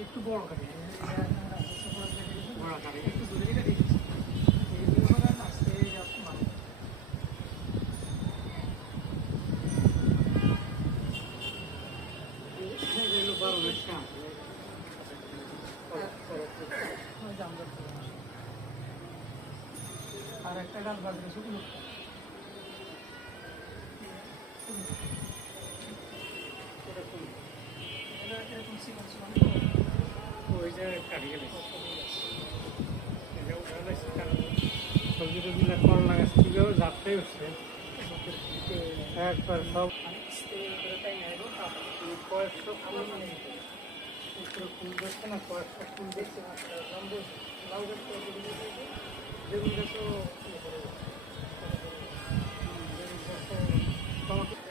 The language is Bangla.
একটু বড় কাটি বড় কাটি একটু দূরে কাটি আর একটা গান বাজবে শুধু ওই যে কাটি গেলে সবজি টবজি করলা গাছ কীভাবে ঝাপটাই উঠছে একবার সব কয়েকশো ফুল ফুল দেখছে না কয়েকশো ফুল দেখছে না লাউ গাছ বেগুন গাছও টমেটো